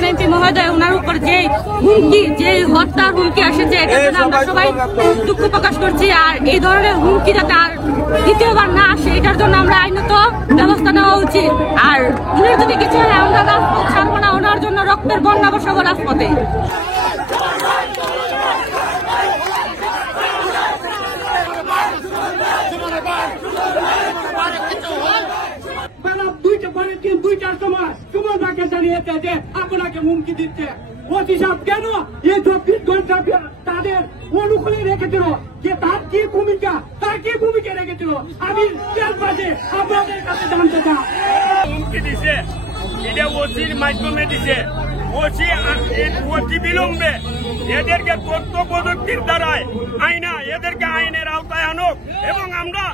Suman MP মহোদয় ওনার উপর যে হুমকি, যে হত্যার হুমকি আসেছে, এটার জন্য আমরা সবাই দুঃখ প্রকাশ করছি। আর এই ধরনের হুমকি যাতে আর দ্বিতীয়বার না আসে, এটার জন্য আমরা আইনত ব্যবস্থা নেওয়া উচিত। আর উনি যদি কিছু হয় আমরা রাজপথ ছাড়বো না, ওনার জন্য রক্তের বন্যা বসাবো রাজপথে। দুইটার সময় সুমন ভাইকে জানিয়েছে যে আপনাকে হুমকি দিচ্ছে। ওসি সাহেব কেন এই 24 ঘন্টা তাদের অনুকূলে রেখেছিল, যে তার কি ভূমিকা রেখেছিল? আমি আপনাদের কাছে জানতে চাই। হুমকি দিছে, এটা ওসির মাধ্যমে দিছে। ওসি অতি বিলম্বে এদেরকে তথ্য প্রযুক্তির দ্বারায় এদেরকে আইনের আওতায় আনুক, এবং আমরা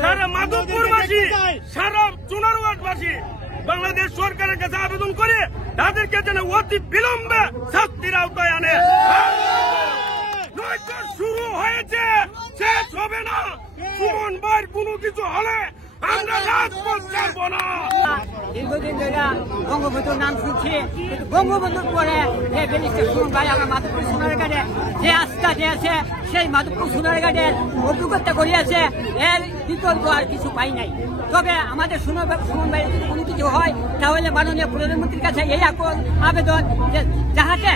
সারা মাধবপুরবাসী, সারা চুনারুয়াটবাসী বাংলাদেশ সরকারের কাছে আবেদন করে তাদেরকে যেন অতি বিলম্বে শাস্তির আওতায় আনে। নয়তো শুরু হয়েছে, শেষ হবে না। সুমন ভাইয়ের কোনো কিছু হলে আমরা রাজপথ ছাড়বো না। দীর্ঘদিন ধরে বঙ্গবন্ধুর নাম শুনছি, কিন্তু বঙ্গবন্ধুর পরে যে ব্যারিস্টার সুমন ভাই আমার মাধবপুর সোনারঘাটে যে আস্থা দিয়েছে, সেই মাধবপুর সোনারঘাটের অভিজ্ঞতা করিয়াছে, এর বিকল্প আর কিছু পাই নাই। তবে আমাদের সুমন ভাই যদি কোনো কিছু হয়, তাহলে মাননীয় প্রধানমন্ত্রীর কাছে এই আবেদন যে যাহাতে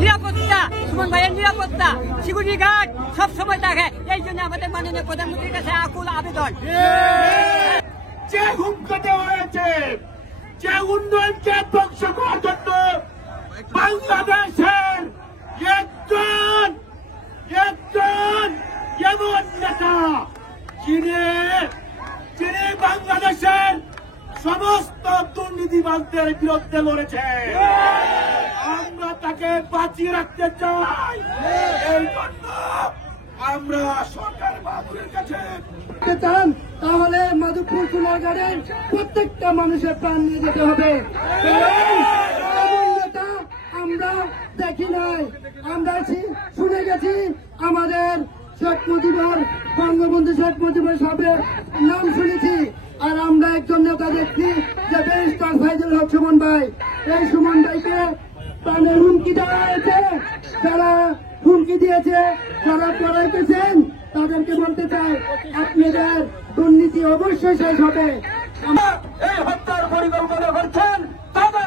নিরাপত্তা, সুমন ভাইয়ের নিরাপত্তা, সিকিউরিটি গার্ড সবসময় থাকে। এই জন্য আমাদের মাননীয় প্রধানমন্ত্রীর কাছে আকুল আবেদন। যে হুমকি দেওয়া হয়েছে, যে উন্নয়নকে ধ্বংস করার জন্য বাংলাদেশের একজন এমন নেতা যিনি বাংলাদেশের সমস্ত দুর্নীতিবাজদের বিরুদ্ধে লড়েছে, আমরা তাকে বাঁচিয়ে রাখতে চাই। এই জন্য আমরা সরকার বাবুরের কাছে চান, তাহলে মাধবপুর সোনারঘাটের প্রত্যেকটা মানুষের প্রাণ নিয়ে যেতে হবে। আমরা দেখি নাই, আমরা শুনে গেছি, আমাদের বঙ্গবন্ধু শেখ মুজিবুর সাহেবের নাম শুনেছি। আর আমরা একজন নেতা দেখছি যে ব্যারিস্টার ফাইজুল হক সুমন ভাই, এই সুমন ভাইকে প্রাণের হুমকি দেওয়া হয়েছে। যারা হুমকি দিয়েছে, যারা করাইতেছেন, তাদেরকে বলতে চাই আপনাদের দুর্নীতি অবশ্যই শেষ হবে। এই হত্যার পরিকল্পনা করছেন তাদের